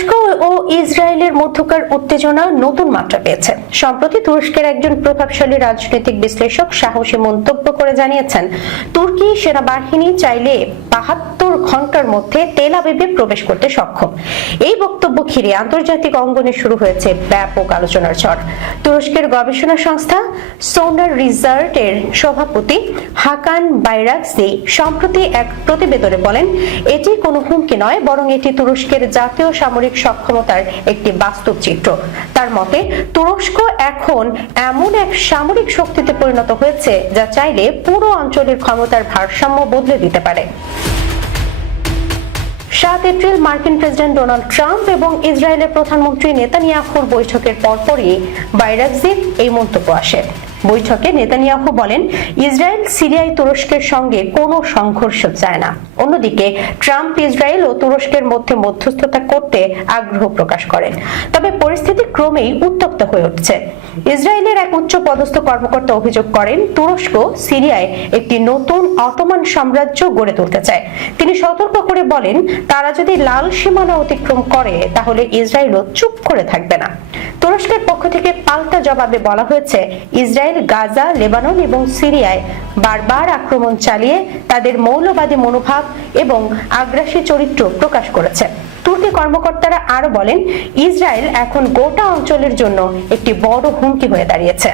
Ciężko. ও ইসরায়েলের মধ্যকার উত্তেজনা নতুন মাত্রা পেয়েছে। সম্প্রতি তুরস্কের একজন প্রভাবশালী রাজনৈতিক বিশ্লেষক সাহসী মন্তব্য করে জানিয়েছেন, তুর্কি সেনাবাহিনী চাইলে বাহাত্তর ঘণ্টার মধ্যে তেল আবিবে প্রবেশ করতে সক্ষম। এই বক্তব্য ঘিরে আন্তর্জাতিক অঙ্গনে শুরু হয়েছে ব্যাপক আলোচনার ঝড়। তুরস্কের গবেষণা সংস্থা সোনার রিজার্ট এর সভাপতি হাকান বাইরাকসি সম্প্রতি এক প্রতিবেদনে বলেন, এটি কোনো হুমকি নয়, বরং এটি তুরস্কের জাতীয় সামরিক সক্ষমতার একটি বাস্তব চিত্র। তার মতে, তুরস্ক এখন এমন এক সামরিক শক্তিতে পরিণত হয়েছে যা চাইলে পুরো অঞ্চলের ক্ষমতার ভারসাম্য বদলে দিতে পারে। সাত এপ্রিল মার্কিন প্রেসিডেন্ট ডোনাল্ড ট্রাম্প এবং ইসরায়েলের প্রধানমন্ত্রী নেতানিয়াহুর বৈঠকের পরপরই বাইরাকজির এই মন্তব্য আসে। বৈঠকে নেতানিয়াহু বলেন, ইসরায়েল সিরিয়ায় তুরস্কের সঙ্গে কোনো সংঘর্ষ চায় না। অন্যদিকে, ট্রাম্প ইসরায়েল ও তুরস্কের মধ্যে মধ্যস্থতা করতে আগ্রহ প্রকাশ করেন। তবে পরিস্থিতি ক্রমেই উত্তপ্ত হয়ে উঠছে। ইসরায়েলের এক উচ্চ পদস্থ কর্মকর্তা অভিযোগ করেন, তুরস্ক সিরিয়ায় একটি নতুন অটোমান সাম্রাজ্য গড়ে তুলতে চায়। তিনি সতর্ক করে বলেন, তারা যদি লাল সীমানা অতিক্রম করে, তাহলে ইসরায়েলও চুপ করে থাকবে না। তুরস্কের পক্ষ থেকে পাল্টা জবাবে বলা হয়েছে ইসরায়েল, গাজা, লেবানন এবং সিরিয়ায় বারবার আক্রমণ চালিয়ে তাদের মৌলবাদী মনোভাব এবং আগ্রাসী চরিত্র প্রকাশ করেছে। তুর্কি কর্মকর্তারা আরও বলেন, ইসরায়েল এখন গোটা অঞ্চলের জন্য একটি বড় হুমকি হয়ে দাঁড়িয়েছে।